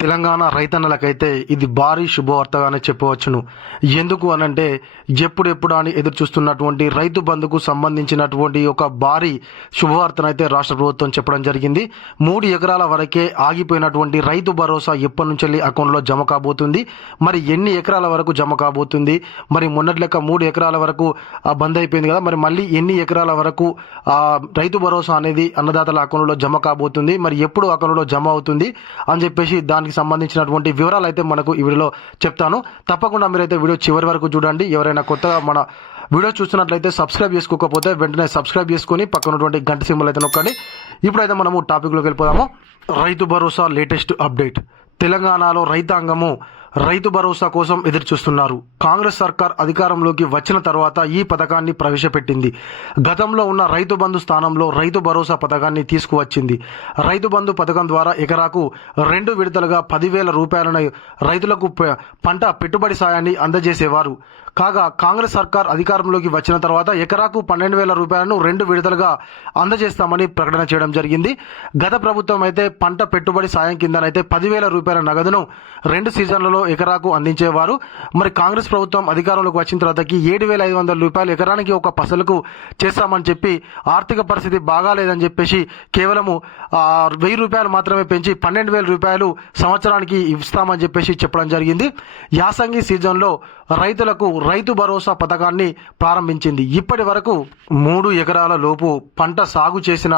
తెలంగాణ రైతన్నలకైతే ఇది భారీ శుభవార్తగానే చెప్పవచ్చును. ఎందుకు అనంటే ఎప్పుడెప్పుడు అని ఎదురు చూస్తున్నటువంటి రైతు బంధుకు సంబంధించినటువంటి ఒక భారీ శుభవార్తనైతే రాష్ట్ర ప్రభుత్వం చెప్పడం జరిగింది. మూడు ఎకరాల వరకే ఆగిపోయినటువంటి రైతు భరోసా ఎప్పటి నుంచి వెళ్ళి అకౌంట్లో జమ కాబోతుంది. మరి ఎన్ని ఎకరాల వరకు జమ కాబోతుంది? మరి మొన్నటి లెక్క మూడు ఎకరాల వరకు బంద్ అయిపోయింది కదా. మరి మళ్ళీ ఎన్ని ఎకరాల వరకు ఆ, రైతు భరోసా అనేది అన్నదాతల అకౌంట్లో జమ కాబోతుంది? మరి ఎప్పుడు అకౌంట్లో జమ అవుతుంది? అని చెప్పేసి దాని దానికి సంబంధించినటువంటి వివరాలు అయితే మనకు ఈ వీడియోలో చెప్తాను. తప్పకుండా మీరైతే వీడియో చివరి వరకు చూడండి. ఎవరైనా కొత్తగా మన వీడియో చూస్తున్నట్లయితే సబ్స్క్రైబ్ చేసుకోకపోతే వెంటనే సబ్స్క్రైబ్ చేసుకొని పక్కనటువంటి గంట సింబల్ అయితే నొక్కండి. ఇప్పుడైతే మనము టాపిక్లోకి వెళ్ళిపోదాము. Rythu Bharosa latest update. తెలంగాణలో రైతాంగము రైతు భరోసా కోసం ఎదురు చూస్తున్నారు కాంగ్రెస్ సర్కార్ అధికారంలోకి వచ్చిన తర్వాత ఈ పథకాన్ని ప్రవేశపెట్టింది. గతంలో ఉన్న రైతు బంధు స్థానంలో రైతు భరోసా పథకాన్ని తీసుకువచ్చింది. రైతు బంధు పథకం ద్వారా ఎకరాకు రెండు విడతలుగా పదివేల రూపాయలను రైతులకు పంట పెట్టుబడి సాయాన్ని అందజేసేవారు. కాగా కాంగ్రెస్ సర్కార్ అధికారంలోకి వచ్చిన తర్వాత ఎకరాకు పన్నెండు వేల రూపాయలను రెండు విడుదలుగా అందజేస్తామని ప్రకటన చేయడం జరిగింది. గత ప్రభుత్వం అయితే పంట పెట్టుబడి సాయం కిందనైతే పదివేల రూపాయల నగదును రెండు సీజన్లలో ఎకరాకు అందించేవారు. మరి కాంగ్రెస్ ప్రభుత్వం అధికారంలోకి వచ్చిన తర్వాతకి ఏడు వేల ఐదు వందల రూపాయలు ఎకరానికి ఒక పసలకు చేస్తామని చెప్పి ఆర్థిక పరిస్థితి బాగాలేదని చెప్పేసి కేవలము వెయ్యి రూపాయలు మాత్రమే పెంచి పన్నెండు వేల రూపాయలు సంవత్సరానికి ఇస్తామని చెప్పేసి చెప్పడం జరిగింది. యాసంగి సీజన్లో రైతులకు రైతు భరోసా పథకాన్ని ప్రారంభించింది. ఇప్పటి వరకు మూడు ఎకరాల లోపు పంట సాగు చేసిన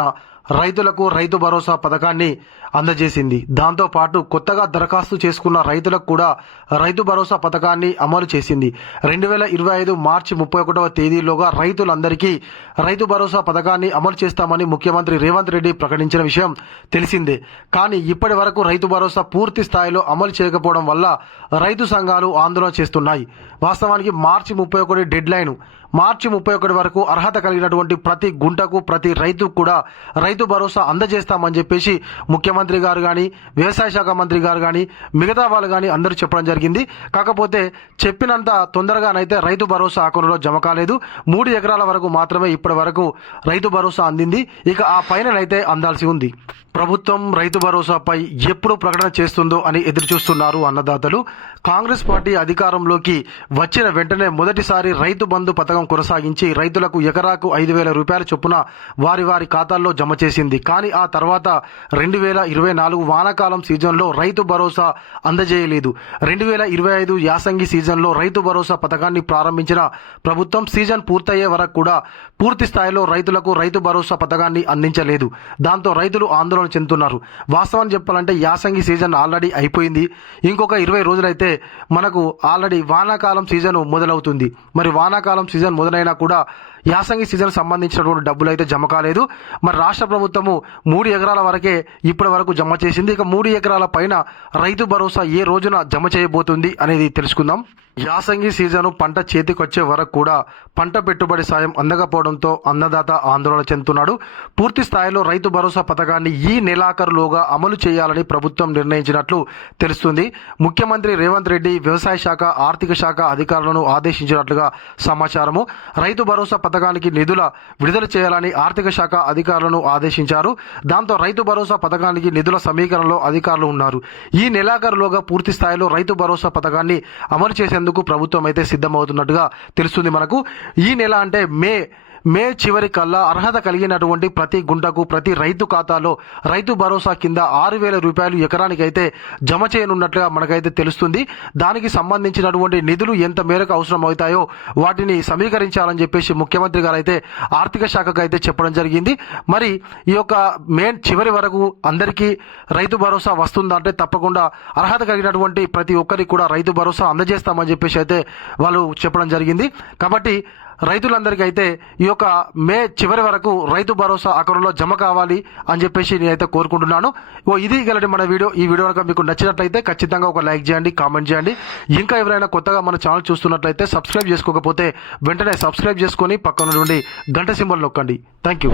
రైతులకు రైతు భరోసా పథకాన్ని అందజేసింది. దాంతో పాటు కొత్తగా దరఖాస్తు చేసుకున్న రైతులకు కూడా రైతు భరోసా పథకాన్ని అమలు చేసింది. రెండు వేల ఇరవై ఐదు మార్చి ముప్పై ఒకటవ తేదీలోగా రైతులందరికీ రైతు భరోసా పథకాన్ని అమలు చేస్తామని ముఖ్యమంత్రి రేవంత్ రెడ్డి ప్రకటించిన విషయం తెలిసిందే. కానీ ఇప్పటి వరకు రైతు భరోసా పూర్తి స్థాయిలో అమలు చేయకపోవడం వల్ల రైతు సంఘాలు ఆందోళన చేస్తున్నాయి. వాస్తవానికి మార్చి ముప్పై ఒకటి డెడ్ లైన్. మార్చి ముప్పై ఒకటి వరకు అర్హత కలిగినటువంటి ప్రతి గుంటకు ప్రతి రైతుకు కూడా రైతు భరోసా అందజేస్తామని చెప్పేసి ముఖ్యమంత్రి గారు కానీ వ్యవసాయ శాఖ మంత్రి గారు కానీ మిగతా వాళ్ళు కానీ అందరూ చెప్పడం జరిగింది. కాకపోతే చెప్పినంత తొందరగానైతే రైతు భరోసా అకౌంట్లో జమ కాలేదు. మూడు ఎకరాల వరకు మాత్రమే ఇప్పటి వరకు రైతు భరోసా అందింది. ఇక ఆ పైననైతే అందాల్సి ఉంది. ప్రభుత్వం రైతు భరోసాపై ఎప్పుడు ప్రకటన చేస్తుందో అని ఎదురు చూస్తున్నారు అన్నదాతలు. కాంగ్రెస్ పార్టీ అధికారంలోకి వచ్చిన వెంటనే మొదటిసారి రైతు బంధు పథకం కొనసాగించి రైతులకు ఎకరాకు ఐదు వేల రూపాయల చొప్పున వారి వారి ఖాతాల్లో జమ చేసింది. కానీ ఆ తర్వాత రెండు వేల ఇరవై నాలుగు వానాకాలం సీజన్లో రైతు భరోసా అందజేయలేదు. రెండు వేల ఇరవై ఐదు యాసంగి సీజన్లో రైతు భరోసా పథకాన్ని ప్రారంభించిన ప్రభుత్వం సీజన్ పూర్తయ్యే వరకు కూడా పూర్తి స్థాయిలో రైతులకు రైతు భరోసా పథకాన్ని అందించలేదు. దాంతో రైతులు ఆందోళన చెందుతున్నారు. వాస్తవాన్ని చెప్పాలంటే యాసంగి సీజన్ ఆల్రెడీ అయిపోయింది. ఇంకొక ఇరవై రోజులైతే మనకు ఆల్రెడీ వానాకాలం సీజన్ మొదలవుతుంది. మరి వానాకాలం సీజన్ మొదలైనా కూడా యాసంగి సీజన్ సంబంధించినటువంటి డబ్బులు అయితే జమ కాలేదు. మరి రాష్ట్ర ప్రభుత్వము మూడు ఎకరాల వరకే ఇప్పటి వరకు జమ చేసింది. ఇక మూడు ఎకరాల పైన రైతు భరోసా ఏ రోజున జమ చేయబోతుంది అనేది తెలుసుకుందాం. యాసంగి సీజన్ పంట చేతికొచ్చే వరకు కూడా పంట పెట్టుబడి సాయం అందకపోవడంతో అన్నదాత ఆందోళన చెందుతున్నాడు. పూర్తి స్థాయిలో రైతు భరోసా పథకాన్ని ఈ నెలాఖరులోగా అమలు చేయాలని ప్రభుత్వం నిర్ణయించినట్లు తెలుస్తుంది. ముఖ్యమంత్రి రేవంత్ రెడ్డి వ్యవసాయ శాఖ ఆర్థిక శాఖ అధికారులను ఆదేశించినట్లుగా సమాచారము. రైతు భరోసా పథకానికి నిధుల విడుదల చేయాలని ఆర్థిక శాఖ అధికారులను ఆదేశించారు. దాంతో రైతు భరోసా పథకానికి నిధుల సమీకరణలో అధికారులు ఉన్నారు. ఈ నెలాఖరులోగా పూర్తి స్థాయిలో రైతు భరోసా పథకాన్ని అమలు చేసేందుకు ప్రభుత్వం అయితే సిద్ధమవుతున్నట్టుగా తెలుస్తుంది మనకు. ఈ నెల అంటే మే మే చివరి కల్లా అర్హత కలిగినటువంటి ప్రతి గుంటకు ప్రతి రైతు ఖాతాలో రైతు భరోసా కింద ఆరు వేల రూపాయలు ఎకరానికి అయితే జమ చేయనున్నట్లుగా మనకైతే తెలుస్తుంది. దానికి సంబంధించినటువంటి నిధులు ఎంత మేరకు అవసరం అవుతాయో వాటిని సమీకరించాలని చెప్పేసి ముఖ్యమంత్రి గారు అయితే ఆర్థిక శాఖకు అయితే చెప్పడం జరిగింది. మరి ఈ యొక్క మే చివరి వరకు అందరికీ రైతు భరోసా వస్తుందా అంటే తప్పకుండా అర్హత కలిగినటువంటి ప్రతి ఒక్కరికి కూడా రైతు భరోసా అందజేస్తామని చెప్పేసి అయితే వాళ్ళు చెప్పడం జరిగింది. కాబట్టి రైతులందరికీ అయితే ఈ యొక్క మే చివరి వరకు రైతు భరోసా అకౌంట్లో జమ కావాలి అని చెప్పేసి నేనైతే కోరుకుంటున్నాను. ఓ ఇది గలటి మన వీడియో. ఈ వీడియో కనుక మీకు నచ్చినట్లయితే ఖచ్చితంగా ఒక లైక్ చేయండి కామెంట్ చేయండి. ఇంకా ఎవరైనా కొత్తగా మన ఛానల్ చూస్తున్నట్లయితే సబ్స్క్రైబ్ చేసుకోకపోతే వెంటనే సబ్స్క్రైబ్ చేసుకొని పక్కన నుండి గంట సింబల్ నొక్కండి. Thank you.